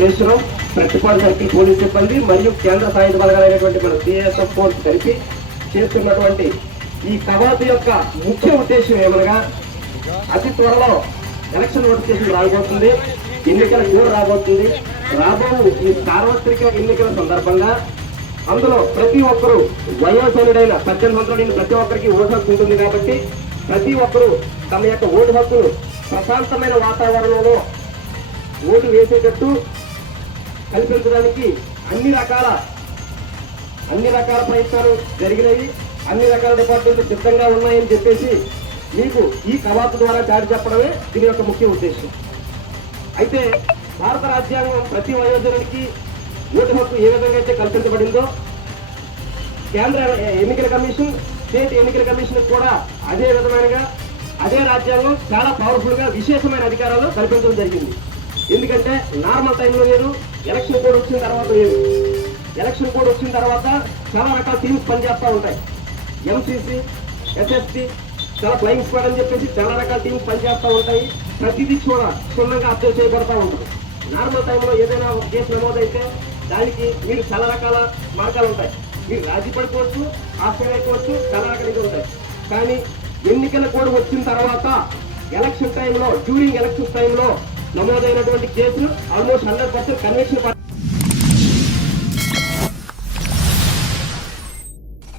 వైలేశ్వరం, Prathipadu circle police సిబ్బంది మరియు కేంద్ర సాయుధ బలగాలైనటువంటి మన సిఎస్ఎఫ్ ఫోర్స్ కలిపి చేస్తున్నటువంటి ఈ కవాతు యొక్క ముఖ్య ఉద్దేశం ఏమనగా అతి త్వరలో ఎలక్షన్ నోటిఫికేషన్ రాబోతుంది, ఎన్నికల కోడ్ రాబోతుంది. రాబో ఈ సార్వత్రిక ఎన్నికల సందర్భంగా అందులో ప్రతి ఒక్కరూ వయోజనుడైన 18 సంవత్సరాలు ప్రతి ఒక్కరికి ఓటు హక్కు ఉంటుంది కాబట్టి ప్రతి ఒక్కరూ తమ యొక్క ఓటు హక్కును ప్రశాంతమైన వాతావరణంలో ఓటు వేసేటట్టు కల్పించడానికి అన్ని రకాల ప్రయత్నాలు జరిగినవి, అన్ని రకాల డిపార్ట్మెంట్లు సిద్ధంగా ఉన్నాయని చెప్పేసి మీకు ఈ కవాతు ద్వారా చాటి చెప్పడమే దీని యొక్క ముఖ్య ఉద్దేశం. అయితే భారత రాజ్యాంగం ప్రతి వయోజనుడికి ఓటు హక్కు ఏ విధంగా అయితే కల్పించబడిందో కేంద్ర ఎన్నికల కమిషన్, స్టేట్ ఎన్నికల కమిషన్ కూడా అదే విధమైనగా అదే రాజ్యాంగం చాలా పవర్ఫుల్ గా విశేషమైన అధికారాలు కల్పించడం జరిగింది. ఎందుకంటే నార్మల్ టైంలో వేరు, ఎలక్షన్ కోడ్ వచ్చిన తర్వాత వేరు. ఎలక్షన్ కోడ్ వచ్చిన తర్వాత చాలా రకాల టీమ్స్ పనిచేస్తూ ఉంటాయి. ఎంసీసీ, ఎస్ఎస్టీ, చాలా ఫ్లయింగ్ స్క్వాడ్ అని చెప్పేసి చాలా రకాల టీమ్స్ పనిచేస్తూ ఉంటాయి. ప్రతిదీ క్షుణ్ణంగా అబ్జర్వ్ చేయబడతా ఉంటుంది. నార్మల్ టైంలో ఏదైనా ఒక కేసు నమోదైతే దానికి మీరు చాలా రకాల మార్గాలు ఉంటాయి. మీరు రాజీ పడుకోవచ్చు, ఆశ్చర్యపోవచ్చు, చాలా రకాలుగా ఉంటాయి. కానీ ఎన్నికల కోడ్ వచ్చిన తర్వాత ఎలక్షన్ టైంలో, డ్యూరింగ్ ఎలక్షన్ టైంలో నమోదైనటువంటి కేసులు ఆల్మోస్ట్ 100% కన్విక్షన్